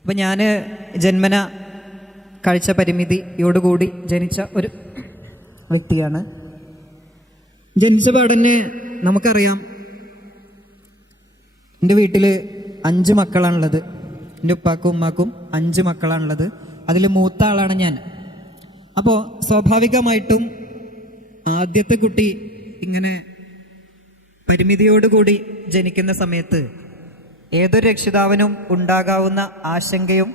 അപ്പം ഞാൻ ജന്മന കാഴ്ച പരിമിതിയോടുകൂടി ജനിച്ച ഒരു വ്യക്തിയാണ്. ജനിച്ച പാടന്നെ നമുക്കറിയാം എന്റെ വീട്ടിൽ അഞ്ച് മക്കളാണുള്ളത്. എന്റെ ഉപ്പാക്കും ഉമ്മാക്കും അഞ്ച് മക്കളാണുള്ളത്. അതിൽ മൂത്ത ആളാണ് ഞാൻ. അപ്പോൾ സ്വാഭാവികമായിട്ടും ആദ്യത്തെ കുട്ടി ഇങ്ങനെ പരിമിതിയോടുകൂടി ജനിക്കുന്ന സമയത്ത് ഏതൊരു രക്ഷിതാവിനും ഉണ്ടാകാവുന്ന ആശങ്കയും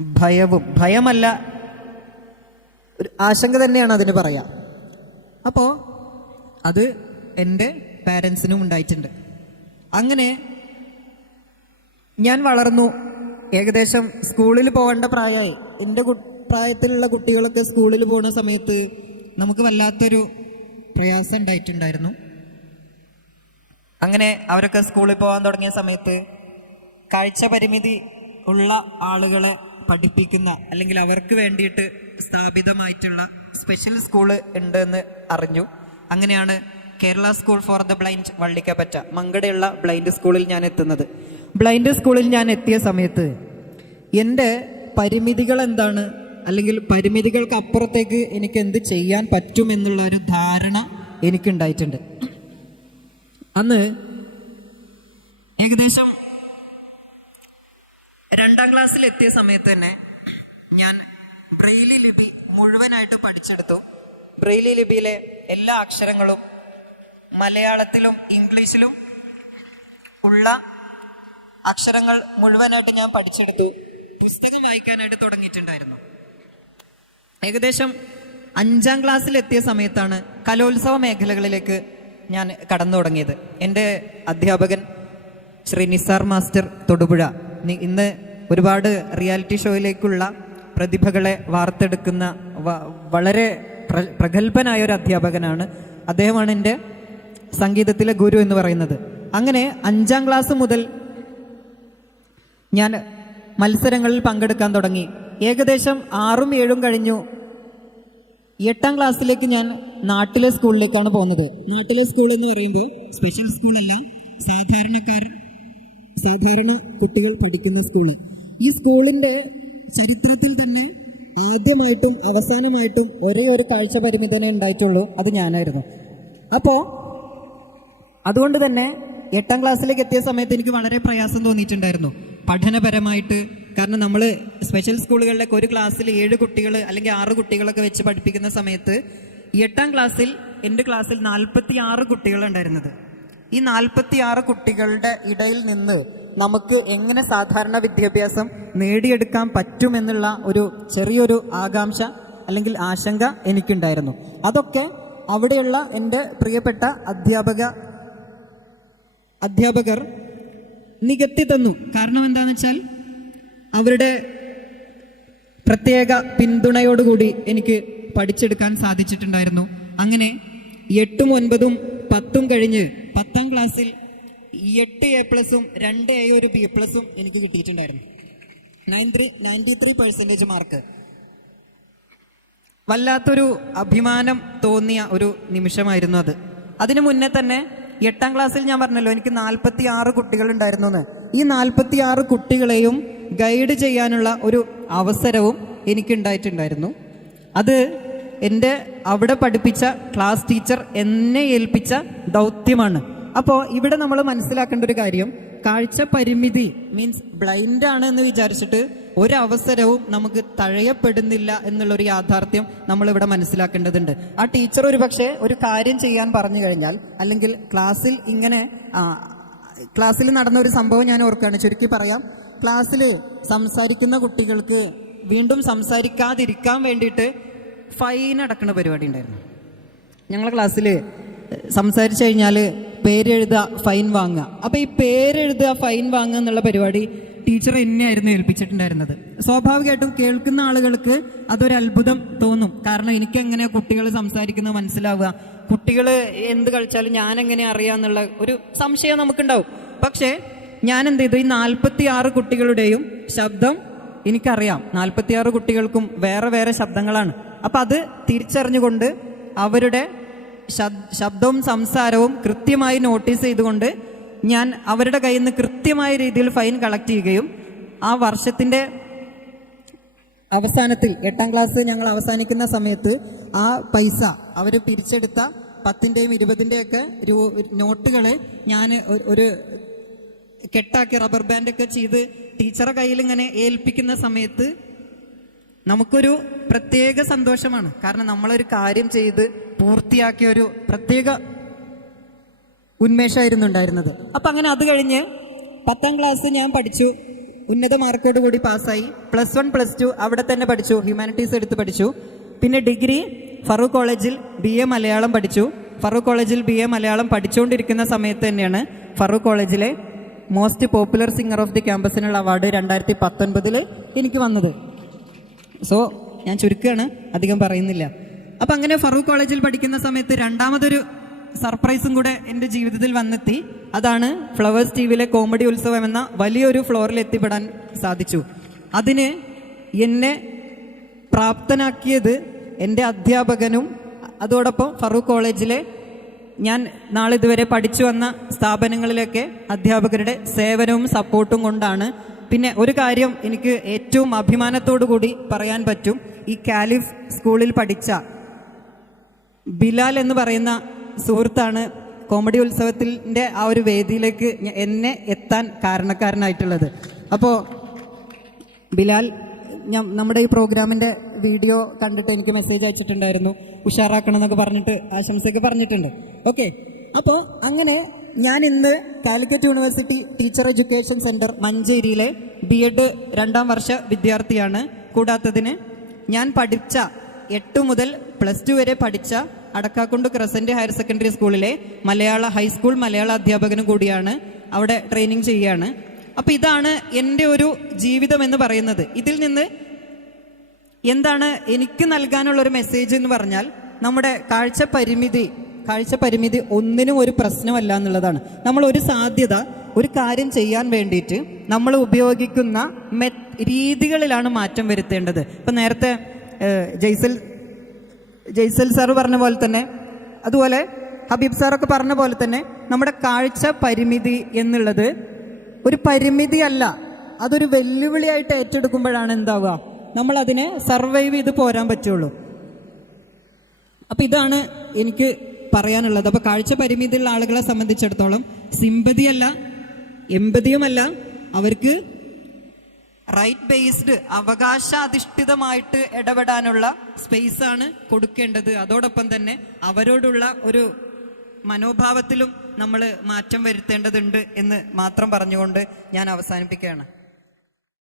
ഭയവും ഭയമല്ല. ഒരു ആശങ്ക തന്നെയാണ് അതിന് പറയാം. അപ്പോൾ അത് എന്റെ പാരൻസിനും ഉണ്ടായിട്ടുണ്ട്. അങ്ങനെ ഞാൻ വളർന്നു. ഏകദേശം സ്കൂളിൽ പോകേണ്ട പ്രായമായി എന്റെ പ്രായത്തിലുള്ള കുട്ടികളൊക്കെ സ്കൂളിൽ പോകുന്ന സമയത്ത് നമുക്ക് വല്ലാത്തൊരു പ്രയാസം ഉണ്ടായിട്ടുണ്ടായിരുന്നു. അങ്ങനെ അവരൊക്കെ സ്കൂളിൽ പോകാൻ തുടങ്ങിയ സമയത്ത് കാഴ്ച പരിമിതി ഉള്ള ആളുകളെ പഠിപ്പിക്കുന്ന അല്ലെങ്കിൽ അവർക്ക് വേണ്ടിയിട്ട് സ്ഥാപിതമായിട്ടുള്ള സ്പെഷ്യൽ സ്കൂൾ ഉണ്ട് എന്ന് അറിഞ്ഞു. അങ്ങനെയാണ് Kerala school for the blind Vallikkapatta മങ്കടയുള്ള blind സ്കൂളിൽ ഞാൻ എത്തുന്നത്. ബ്ലൈൻഡ് സ്കൂളിൽ ഞാൻ എത്തിയ സമയത്ത് എന്റെ പരിമിതികൾ എന്താണ്? അല്ലെങ്കിൽ പരിമിതികൾക്ക് അപ്പുറത്തേക്ക് എനിക്ക് എന്ത് ചെയ്യാൻ പറ്റും എന്നുള്ള ഒരു ധാരണ എനിക്കുണ്ടായിട്ടുണ്ട്. അന്ന് ഏകദേശം രണ്ടാം ക്ലാസ്സിൽ എത്തിയ സമയത്ത് തന്നെ ഞാൻ ബ്രെയിലി ലിപി മുഴുവനായിട്ട് പഠിച്ചെടുത്തു. ബ്രെയിലി ലിപിയിലെ എല്ലാ അക്ഷരങ്ങളും മലയാളത്തിലും ഇംഗ്ലീഷിലും ഉള്ള അക്ഷരങ്ങൾ മുഴുവനായിട്ട് ഞാൻ പഠിച്ചെടുത്തു. പുസ്തകം വായിക്കാനായിട്ട് തുടങ്ങിയിട്ടുണ്ടായിരുന്നു. ഏകദേശം അഞ്ചാം ക്ലാസ്സിൽ എത്തിയ സമയത്താണ് കലോത്സവ മേഖലകളിലേക്ക് ഞാൻ കടന്നു തുടങ്ങിയത് എന്റെ അധ്യാപകൻ ശ്രീ നിസാർ മാസ്റ്റർ തൊടുപുഴ. ഇന്ന് ഒരുപാട് റിയാലിറ്റി ഷോയിലേക്കുള്ള പ്രതിഭകളെ വാർത്തെടുക്കുന്ന വളരെ പ്ര- പ്രഗത്ഭനായ ഒരു അധ്യാപകനാണ്. അദ്ദേഹമാണ് എന്റെ സംഗീതത്തിലെ ഗുരു എന്ന് പറയുന്നത്. അങ്ങനെ അഞ്ചാം ക്ലാസ് മുതൽ ഞാൻ മത്സരങ്ങളിൽ പങ്കെടുക്കാൻ തുടങ്ങി. ഏകദേശം ആറും ഏഴും കഴിഞ്ഞു. എട്ടാം ക്ലാസ്സിലേക്ക് ഞാൻ നാട്ടിലെ സ്കൂളിലേക്കാണ് പോകുന്നത്. നാട്ടിലെ സ്കൂൾ എന്ന് പറയുമ്പോൾ സ്പെഷ്യൽ സ്കൂളല്ല സാധാരണക്കാർ സാധാരണ കുട്ടികൾ പഠിക്കുന്ന സ്കൂൾ ഈ സ്കൂളിന്റെ ചരിത്രത്തിൽ തന്നെ ആദ്യമായിട്ടും അവസാനമായിട്ടും ഒരേ ഒരു കാഴ്ച പരിമിതനെ ഉണ്ടായിട്ടുള്ളൂ അത് ഞാനായിരുന്നു. അപ്പോൾ അതുകൊണ്ട് തന്നെ എട്ടാം ക്ലാസ്സിലേക്ക് എത്തിയ സമയത്ത് എനിക്ക് വളരെ പ്രയാസം തോന്നിയിട്ടുണ്ടായിരുന്നു. പഠനപരമായിട്ട് കാരണം നമ്മൾ സ്പെഷ്യൽ സ്കൂളുകളിലൊക്കെ ഒരു ക്ലാസ്സിൽ ഏഴ് കുട്ടികൾ അല്ലെങ്കിൽ ആറ് കുട്ടികളൊക്കെ വെച്ച് പഠിപ്പിക്കുന്ന സമയത്ത് എട്ടാം ക്ലാസ്സിൽ എന്റെ ക്ലാസ്സിൽ നാൽപ്പത്തി ആറ് കുട്ടികളുണ്ടായിരുന്നത്. ഈ നാൽപ്പത്തി ആറ് കുട്ടികളുടെ ഇടയിൽ നിന്ന് നമുക്ക് എങ്ങനെ സാധാരണ വിദ്യാഭ്യാസം നേടിയെടുക്കാൻ പറ്റുമെന്നുള്ള ഒരു ചെറിയൊരു ആകാംക്ഷ അല്ലെങ്കിൽ ആശങ്ക എനിക്കുണ്ടായിരുന്നു. അതൊക്കെ അവിടെയുള്ള എന്റെ പ്രിയപ്പെട്ട അധ്യാപക അധ്യാപകർ നികത്തി തന്നു. കാരണം എന്താണെന്ന് വെച്ചാൽ അവരുടെ പ്രത്യേക പിന്തുണയോടുകൂടി എനിക്ക് പഠിച്ചെടുക്കാൻ സാധിച്ചിട്ടുണ്ടായിരുന്നു. അങ്ങനെ എട്ടും ഒൻപതും പത്തും കഴിഞ്ഞ് പത്താം ക്ലാസ്സിൽ എട്ട് എ പ്ലസും രണ്ട് എ ഒരു ബി പ്ലസും എനിക്ക് കിട്ടിയിട്ടുണ്ടായിരുന്നു. Nine three ninety three percentage mark വല്ലാത്തൊരു അഭിമാനം തോന്നിയ ഒരു നിമിഷമായിരുന്നു അത്. അതിനു മുന്നേ തന്നെ എട്ടാം ക്ലാസ്സിൽ ഞാൻ പറഞ്ഞല്ലോ എനിക്ക് നാൽപ്പത്തി ആറ് കുട്ടികൾ ഉണ്ടായിരുന്നു എന്ന് ഈ നാൽപ്പത്തി ആറ് കുട്ടികളെയും ഗൈഡ് ചെയ്യാനുള്ള ഒരു അവസരവും എനിക്കുണ്ടായിട്ടുണ്ടായിരുന്നു. അത് എന്റെ അവിടെ പഠിപ്പിച്ച ക്ലാസ് ടീച്ചർ എന്നെ ഏൽപ്പിച്ച ദൗത്യമാണ്. അപ്പോൾ ഇവിടെ നമ്മൾ മനസ്സിലാക്കേണ്ട ഒരു കാര്യം കാഴ്ച പരിമിതി മീൻസ് ബ്ലൈൻഡ് ആണ് എന്ന് വിചാരിച്ചിട്ട് ഒരവസരവും നമുക്ക് തഴയപ്പെടുന്നില്ല എന്നുള്ളൊരു യാഥാർത്ഥ്യം നമ്മൾ ഇവിടെ മനസ്സിലാക്കേണ്ടതുണ്ട്. ആ ടീച്ചർ ഒരു പക്ഷേ ഒരു കാര്യം ചെയ്യാൻ പറഞ്ഞു കഴിഞ്ഞാൽ അല്ലെങ്കിൽ ക്ലാസ്സിൽ ഇങ്ങനെ ക്ലാസ്സിൽ നടന്ന ഒരു സംഭവം ഞാൻ ഓർക്കുകയാണ്. ചുരുക്കി പറയാം ക്ലാസ്സിൽ സംസാരിക്കുന്ന കുട്ടികൾക്ക് വീണ്ടും സംസാരിക്കാതിരിക്കാൻ വേണ്ടിയിട്ട് ഫൈൻ അടക്കുന്ന പരിപാടി ഉണ്ടായിരുന്നു. ഞങ്ങളുടെ ക്ലാസ്സിൽ സംസാരിച്ചു കഴിഞ്ഞാൽ പേരെഴുതുക ഫൈൻ വാങ്ങുക. അപ്പോൾ ഈ പേരെഴുതുക ഫൈൻ വാങ്ങുക എന്നുള്ള പരിപാടി ടീച്ചർ എന്നെയായിരുന്നു ഏൽപ്പിച്ചിട്ടുണ്ടായിരുന്നത്. സ്വാഭാവികമായിട്ടും കേൾക്കുന്ന ആളുകൾക്ക് അതൊരു അത്ഭുതം തോന്നും. കാരണം എനിക്ക് എങ്ങനെ കുട്ടികൾ സംസാരിക്കുന്നത് മനസ്സിലാവുക? കുട്ടികൾ എന്ത് കളിച്ചാലും ഞാൻ എങ്ങനെ അറിയാന്നുള്ള ഒരു സംശയം നമുക്കുണ്ടാവും. പക്ഷേ ഞാൻ എന്ത് ചെയ്തു ഈ നാൽപ്പത്തി ആറ് കുട്ടികളുടെയും ശബ്ദം എനിക്കറിയാം. നാൽപ്പത്തിയാറ് കുട്ടികൾക്കും വേറെ വേറെ ശബ്ദങ്ങളാണ്. അപ്പം അത് തിരിച്ചറിഞ്ഞുകൊണ്ട് അവരുടെ ശബ്ദവും സംസാരവും കൃത്യമായി നോട്ടീസ് ചെയ്തുകൊണ്ട് ഞാൻ അവരുടെ കയ്യിൽ നിന്ന് കൃത്യമായ രീതിയിൽ ഫൈൻ കളക്ട് ചെയ്യുകയും ആ വർഷത്തിന്റെ അവസാനത്തിൽ എട്ടാം ക്ലാസ് ഞങ്ങൾ അവസാനിക്കുന്ന സമയത്ത് ആ പൈസ അവർ പിരിച്ചെടുത്ത പത്തിന്റെയും ഇരുപതിന്റെയും ഒക്കെ നോട്ടുകളെ ഞാൻ ഒരു കെട്ടാക്കി റബ്ബർ ബാൻഡൊക്കെ ചെയ്ത് ടീച്ചറെ കയ്യിൽ ഇങ്ങനെ ഏൽപ്പിക്കുന്ന സമയത്ത് നമുക്കൊരു പ്രത്യേക സന്തോഷമാണ്. കാരണം നമ്മളൊരു കാര്യം ചെയ്ത് പൂർത്തിയാക്കിയ ഒരു പ്രത്യേക ഉന്മേഷമായിരുന്നു ഉണ്ടായിരുന്നത്. അപ്പം അങ്ങനെ അത് കഴിഞ്ഞ് പത്താം ക്ലാസ് ഞാൻ പഠിച്ചു. ഉന്നത മാർക്കോട് കൂടി പാസ്സായി. പ്ലസ് വൺ പ്ലസ് ടു അവിടെ തന്നെ പഠിച്ചു. ഹ്യൂമാനിറ്റീസ് എടുത്ത് പഠിച്ചു. പിന്നെ ഡിഗ്രി ഫറൂഖ് കോളേജിൽ ബി എ മലയാളം പഠിച്ചു. ഫറൂഖ് കോളേജിൽ ബി എ മലയാളം പഠിച്ചുകൊണ്ടിരിക്കുന്ന സമയത്ത് തന്നെയാണ് ഫറൂഖ് കോളേജിലെ most popular singer of the ക്യാമ്പസിനുള്ള award രണ്ടായിരത്തി പത്തൊൻപതിൽ എനിക്ക് വന്നത്. സോ ഞാൻ ചുരുക്കുകയാണ് അധികം പറയുന്നില്ല. അപ്പം അങ്ങനെ ഫറൂഖ് കോളേജിൽ പഠിക്കുന്ന സമയത്ത് രണ്ടാമതൊരു സർപ്രൈസും കൂടെ എന്റെ ജീവിതത്തിൽ വന്നെത്തി. അതാണ് ഫ്ലവേഴ്സ് ടി വിയിലെ കോമഡി ഉത്സവം എന്ന വലിയൊരു ഫ്ലോറിൽ എത്തിപ്പെടാൻ സാധിച്ചു. അതിന് എന്നെ പ്രാപ്തനാക്കിയത് എന്റെ അധ്യാപകനും അതോടൊപ്പം ഫറൂഖ് കോളേജിലെ ഞാൻ നാളിതുവരെ പഠിച്ചു വന്ന സ്ഥാപനങ്ങളിലൊക്കെ അധ്യാപകരുടെ സേവനവും സപ്പോർട്ടും കൊണ്ടാണ് പിന്നെ ഒരു കാര്യം എനിക്ക് ഏറ്റവും അഭിമാനത്തോടു കൂടി പറയാൻ പറ്റും. ഈ കാലിഫ് സ്കൂളിൽ പഠിച്ച ബിലാൽ എന്ന് പറയുന്ന സുഹൃത്താണ് കോമഡി ഉത്സവത്തിന്റെ ആ ഒരു വേദിയിലേക്ക് എന്നെ എത്താൻ കാരണക്കാരനായിട്ടുള്ളത്. അപ്പോൾ ബിലാൽ ഞാൻ നമ്മുടെ ഈ പ്രോഗ്രാമിന്റെ വീഡിയോ കണ്ടിട്ട് എനിക്ക് മെസ്സേജ് അയച്ചിട്ടുണ്ടായിരുന്നു. ഉഷാറാക്കണം എന്നൊക്കെ പറഞ്ഞിട്ട് ആശംസയൊക്കെ പറഞ്ഞിട്ടുണ്ട്. ഓക്കെ അപ്പോൾ അങ്ങനെ ഞാൻ ഇന്ന് Calicut university teacher education centre മഞ്ചേരിയിലെ B Ed രണ്ടാം വർഷ വിദ്യാർത്ഥിയാണ്. കൂടാത്തതിന് ഞാൻ പഠിച്ച എട്ട് മുതൽ പ്ലസ് ടു വരെ പഠിച്ച അടക്കാക്കുണ്ട് ക്രസന്റ് ഹയർ സെക്കൻഡറി സ്കൂളിലെ മലയാള ഹൈസ്കൂൾ മലയാള അധ്യാപകനും കൂടിയാണ്. അവിടെ ട്രെയിനിങ് ചെയ്യുകയാണ്. അപ്പം ഇതാണ് എന്റെ ഒരു ജീവിതം എന്ന് പറയുന്നത്. ഇതിൽ നിന്ന് എന്താണ് എനിക്ക് നൽകാനുള്ള ഒരു മെസ്സേജ് എന്ന് പറഞ്ഞാൽ നമ്മുടെ കാഴ്ച പരിമിതി കാഴ്ച പരിമിതി ഒന്നിനും ഒരു പ്രശ്നമല്ല എന്നുള്ളതാണ്. നമ്മൾ ഒരു സാധ്യത ഒരു കാര്യം ചെയ്യാൻ വേണ്ടിയിട്ട് നമ്മൾ ഉപയോഗിക്കുന്ന മെ രീതികളിലാണ് മാറ്റം വരുത്തേണ്ടത്. ഇപ്പം നേരത്തെ ജയ്സൽ ജയ്സൽ സാറ് പറഞ്ഞ പോലെ തന്നെ അതുപോലെ ഹബീബ് സാറൊക്കെ പറഞ്ഞ പോലെ തന്നെ നമ്മുടെ കാഴ്ച പരിമിതി എന്നുള്ളത് ഒരു പരിമിതിയല്ല അതൊരു വെല്ലുവിളിയായിട്ട് ഏറ്റെടുക്കുമ്പോഴാണ് എന്താവുക? നമ്മൾ അതിനെ സർവൈവ് ചെയ്ത് പോരാൻ പറ്റുള്ളൂ. അപ്പൊ ഇതാണ് എനിക്ക് പറയാനുള്ളത്. അപ്പൊ കാഴ്ച പരിമിതിയുള്ള ആളുകളെ സംബന്ധിച്ചിടത്തോളം സിമ്പതിയല്ല എമ്പതിയുമല്ല അവർക്ക് റൈറ്റ് ബേസ്ഡ് അവകാശാധിഷ്ഠിതമായിട്ട് ഇടപെടാനുള്ള സ്പേസ് ആണ് കൊടുക്കേണ്ടത്. അതോടൊപ്പം തന്നെ അവരോടുള്ള ഒരു മനോഭാവത്തിലും നമ്മൾ മാറ്റം വരുത്തേണ്ടതുണ്ട് എന്ന് മാത്രം പറഞ്ഞുകൊണ്ട് ഞാൻ അവസാനിപ്പിക്കുകയാണ്.